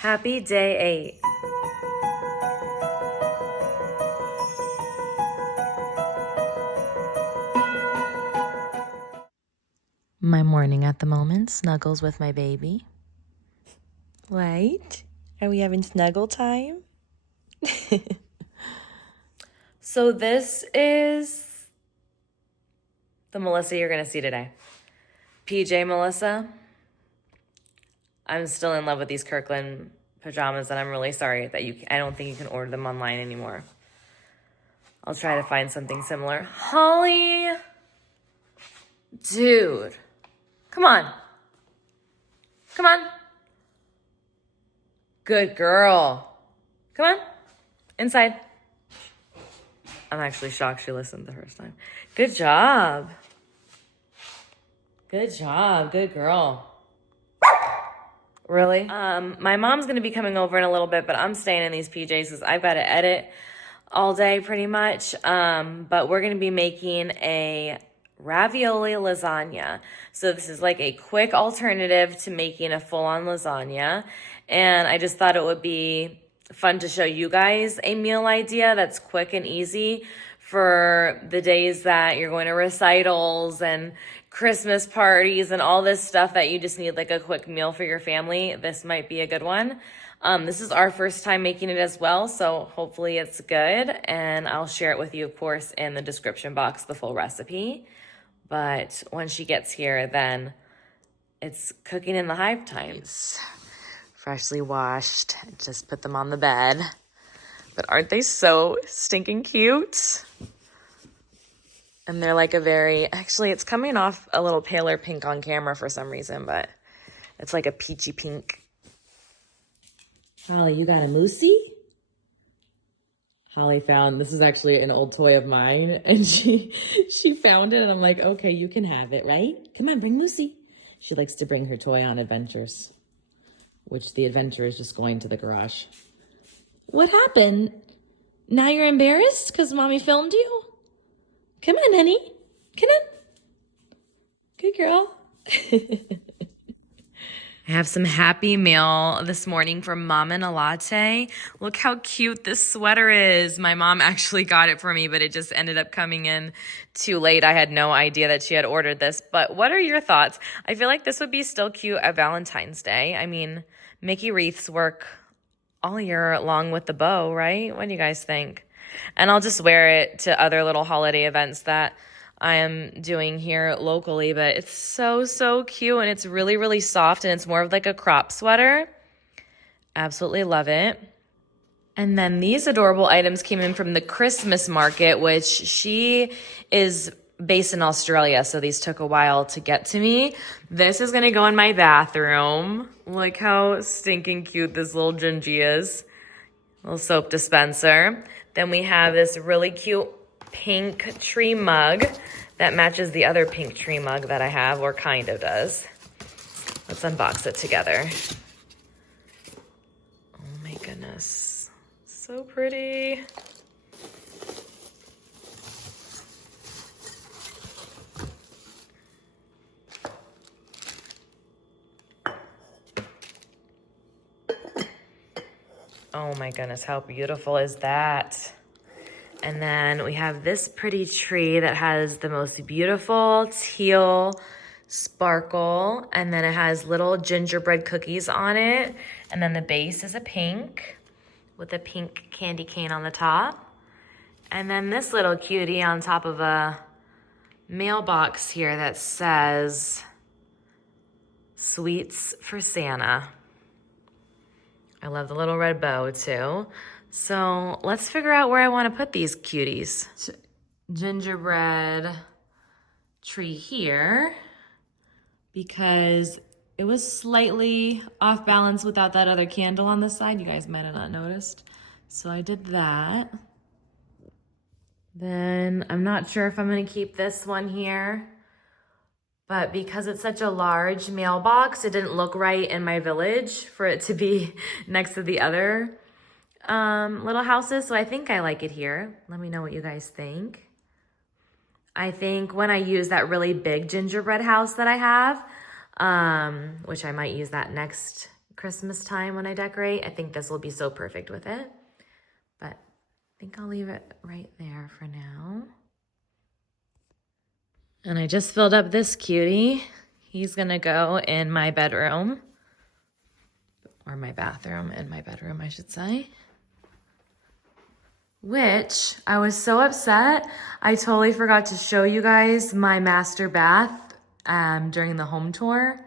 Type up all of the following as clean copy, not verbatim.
Happy day 8. My morning at the moment, snuggles with my baby. Right? Are we having snuggle time? So this is the Melissa you're going to see today. PJ Melissa. I'm still in love with these Kirkland pajamas, and I'm really sorry that I don't think you can order them online anymore. I'll try to find something similar. Holly! Dude. Come on. Come on. Good girl. Come on. Inside. I'm actually shocked she listened the first time. Good job. Good job. Good girl. Really? My mom's going to be coming over in a little bit, but I'm staying in these PJs because I've got to edit all day pretty much. But we're going to be making a ravioli lasagna. So this is like a quick alternative to making a full-on lasagna. And I just thought it would be fun to show you guys a meal idea that's quick and easy for the days that you're going to recitals and Christmas parties and all this stuff that you just need like a quick meal for your family. This might be a good one. This is our first time making it as well, so hopefully it's good. And I'll share it with you, of course, in the description box, the full recipe. But when she gets here, then it's cooking in the Hive time. Freshly washed, just put them on the bed. But aren't they so stinking cute? And they're like actually it's coming off a little paler pink on camera for some reason, but it's like a peachy pink. Holly, you got a moosey? Holly found, this is actually an old toy of mine, and she found it, and I'm like, okay, you can have it, right? Come on, bring Moosey. She likes to bring her toy on adventures, which the adventure is just going to the garage. What happened? Now you're embarrassed because mommy filmed you? Come on, honey. Come on. Good girl. I have some Happy Meal this morning from Mom and a Latte. Look how cute this sweater is. My mom actually got it for me, but it just ended up coming in too late. I had no idea that she had ordered this. But what are your thoughts? I feel like this would be still cute at Valentine's Day. I mean, Mickey wreaths work all year long with the bow, right? What do you guys think? And I'll just wear it to other little holiday events that I am doing here locally, but it's so, so cute, and it's really, really soft, and it's more of like a crop sweater. Absolutely love it. And then these adorable items came in from the Christmas market, which she is based in Australia, so these took a while to get to me. This is going to go in my bathroom. Look how stinking cute this little Gingy is. Little soap dispenser. Then we have this really cute pink tree mug that matches the other pink tree mug that I have, or kind of does. Let's unbox it together. Oh my goodness. So pretty. Oh my goodness, how beautiful is that? And then we have this pretty tree that has the most beautiful teal sparkle. And then it has little gingerbread cookies on it. And then the base is a pink with a pink candy cane on the top. And then this little cutie on top of a mailbox here that says Sweets for Santa. I love the little red bow too. So let's figure out where I want to put these cuties. Gingerbread tree here, because it was slightly off balance without that other candle on the side. You guys might have not noticed. So I did that. Then I'm not sure if I'm going to keep this one here, but because it's such a large mailbox, it didn't look right in my village for it to be next to the other little houses. So I think I like it here. Let me know what you guys think. I think when I use that really big gingerbread house that I have, which I might use that next Christmas time when I decorate. I think this will be so perfect with it. But I think I'll leave it right there for now. And I just filled up this cutie. He's gonna go in my bedroom. Or my bathroom, in my bedroom, I should say. Which, I was so upset, I totally forgot to show you guys my master bath during the home tour.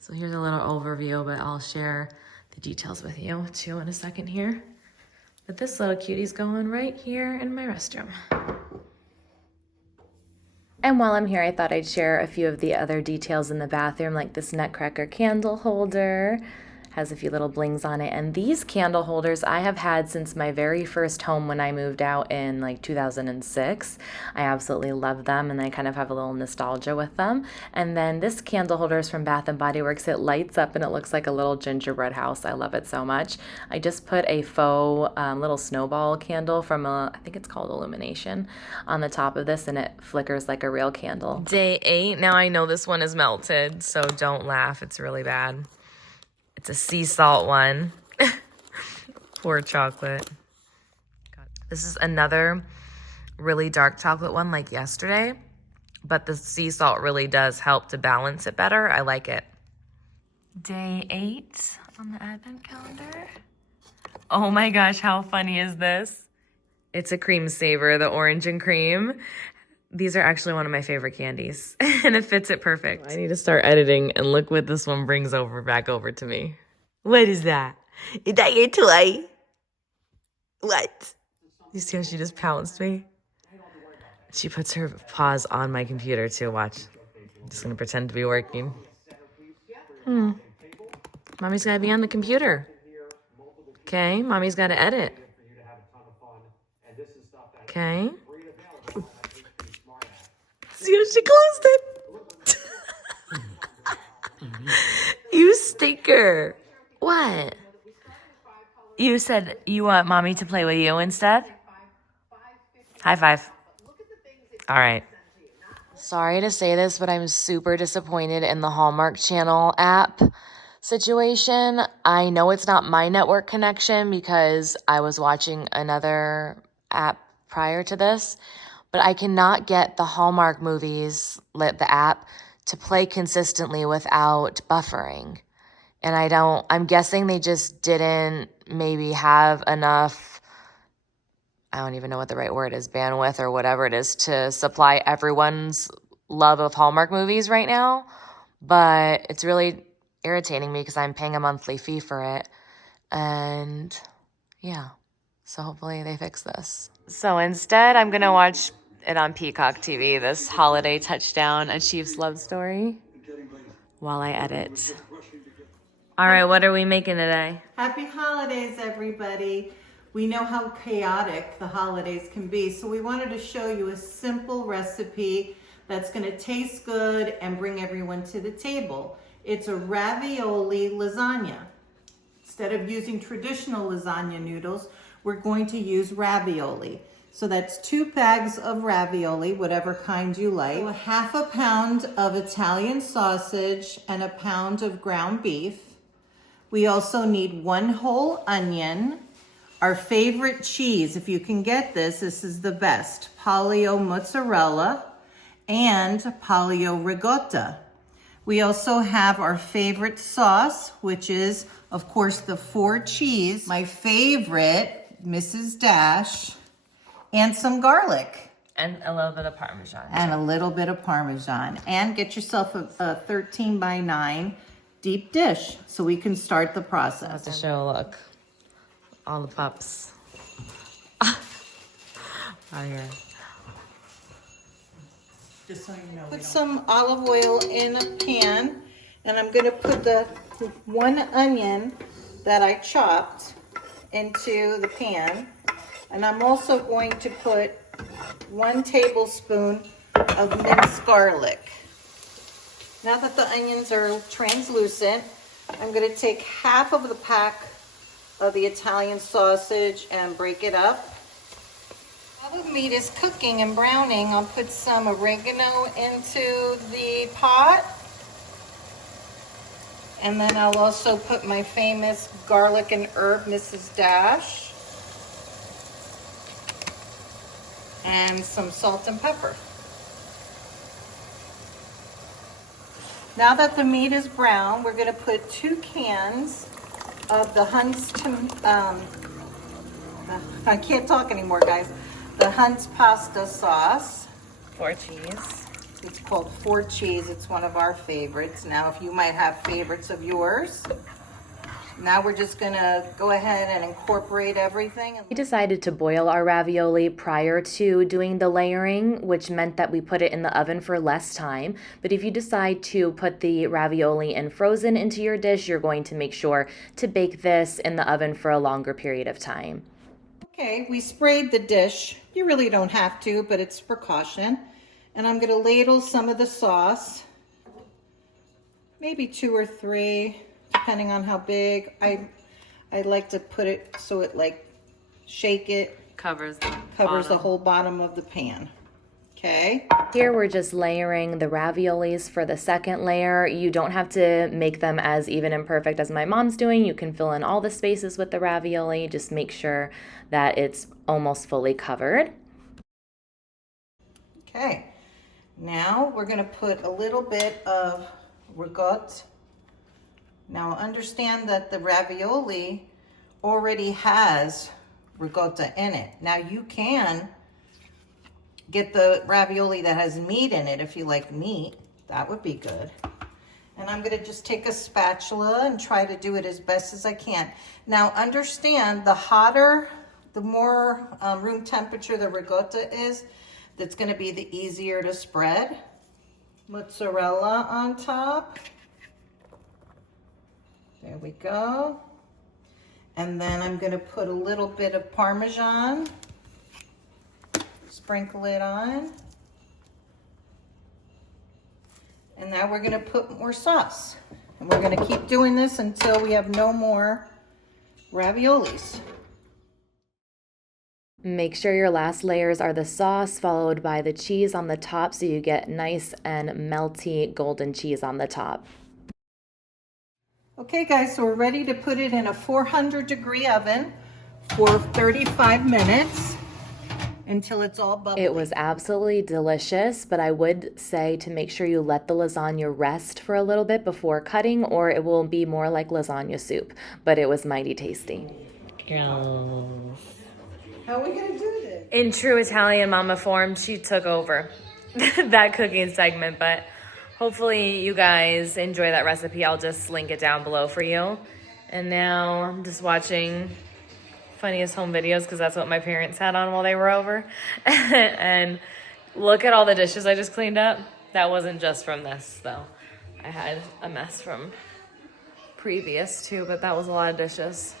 So here's a little overview, but I'll share the details with you too in a second here. But this little cutie's going right here in my restroom. And while I'm here, I thought I'd share a few of the other details in the bathroom, like this nutcracker candle holder. Has a few little blings on it. And these candle holders I have had since my very first home when I moved out in like 2006. I absolutely love them and I kind of have a little nostalgia with them. And then this candle holder is from Bath & Body Works. It lights up and it looks like a little gingerbread house. I love it so much. I just put a faux little snowball candle from I think it's called Illumination, on the top of this and it flickers like a real candle. Day 8. Now I know this one is melted, so don't laugh. It's really bad. It's a sea salt one. Poor chocolate. This is another really dark chocolate one like yesterday, but the sea salt really does help to balance it better. I like it. Day 8 on the advent calendar. Oh my gosh, how funny is this? It's a cream saver, the orange and cream. These are actually one of my favorite candies, and it fits it perfect. I need to start editing, and look what this one brings back over to me. What is that? Is that your toy? What? You see how she just pounced me? She puts her paws on my computer, too. Watch. I'm just going to pretend to be working. Mommy's got to be on the computer. Okay, Mommy's got to edit. Okay. See how she closed it? You stinker. What? You said you want Mommy to play with you instead? High five. All right. Sorry to say this, but I'm super disappointed in the Hallmark Channel app situation. I know it's not my network connection because I was watching another app prior to this, but I cannot get the Hallmark movies, the app, to play consistently without buffering. And I'm guessing they just didn't maybe have enough, I don't even know what the right word is, bandwidth or whatever it is, to supply everyone's love of Hallmark movies right now. But it's really irritating me because I'm paying a monthly fee for it. And yeah, so hopefully they fix this. So instead, I'm going to watch it on Peacock TV, this holiday touchdown, A Chief's Love Story, while I edit. All right, what are we making today? Happy holidays, everybody. We know how chaotic the holidays can be, so we wanted to show you a simple recipe that's going to taste good and bring everyone to the table. It's a ravioli lasagna. Instead of using traditional lasagna noodles, we're going to use ravioli. So that's 2 bags of ravioli, whatever kind you like, so 1/2 pound of Italian sausage and 1 pound of ground beef. We also need 1 whole onion, our favorite cheese, if you can get this is the best, Polio mozzarella and Polio ricotta. We also have our favorite sauce, which is, of course, the 4 cheese, my favorite, Mrs. Dash, and some garlic. And a little bit of Parmesan. And a little bit of Parmesan. And get yourself a 13 by 9 deep dish so we can start the process. To show a look. All the pups. Right here. Just so you know, put some olive oil in a pan, and I'm going to put the 1 onion that I chopped into the pan, and I'm also going to put 1 tablespoon of minced garlic. Now that the onions are translucent, I'm going to take 1/2 of the pack of the Italian sausage and break it up. While the meat is cooking and browning, I'll put some oregano into the pot. And then I'll also put my famous garlic and herb Mrs. Dash. And some salt and pepper. Now that the meat is brown, we're gonna put 2 cans of the Hunt's, I can't talk anymore, guys. The Hunt's pasta sauce. 4 cheese. It's called 4 cheese. It's one of our favorites. Now, if you might have favorites of yours. Now we're just gonna go ahead and incorporate everything. We decided to boil our ravioli prior to doing the layering, which meant that we put it in the oven for less time. But if you decide to put the ravioli in frozen into your dish, you're going to make sure to bake this in the oven for a longer period of time. Okay, we sprayed the dish. You really don't have to, but it's precaution. And I'm gonna ladle some of the sauce, maybe 2 or 3, depending on how big. I like to put it so it like shake it. Covers the whole bottom of the pan. Okay. Here we're just layering the raviolis for the second layer. You don't have to make them as even and perfect as my mom's doing. You can fill in all the spaces with the ravioli. Just make sure that it's almost fully covered. Okay. Now we're gonna put a little bit of ricotta. Now understand that the ravioli already has ricotta in it. Now you can get the ravioli that has meat in it if you like meat. That would be good. And I'm gonna just take a spatula and try to do it as best as I can. Now understand, the hotter, the more room temperature the ricotta is, that's gonna be the easier to spread. Mozzarella on top. There we go. And then I'm gonna put a little bit of Parmesan. Sprinkle it on. And now we're gonna put more sauce. And we're gonna keep doing this until we have no more raviolis. Make sure your last layers are the sauce followed by the cheese on the top so you get nice and melty golden cheese on the top. Okay guys, so we're ready to put it in a 400-degree oven for 35 minutes until it's all bubbly. It was absolutely delicious, but I would say to make sure you let the lasagna rest for a little bit before cutting, or it will be more like lasagna soup, but it was mighty tasty. How are we gonna do this? In true Italian mama form, she took over that cooking segment, but hopefully you guys enjoy that recipe. I'll just link it down below for you. And now I'm just watching Funniest Home Videos because that's what my parents had on while they were over. And look at all the dishes I just cleaned up. That wasn't just from this though. I had a mess from previous too, but that was a lot of dishes.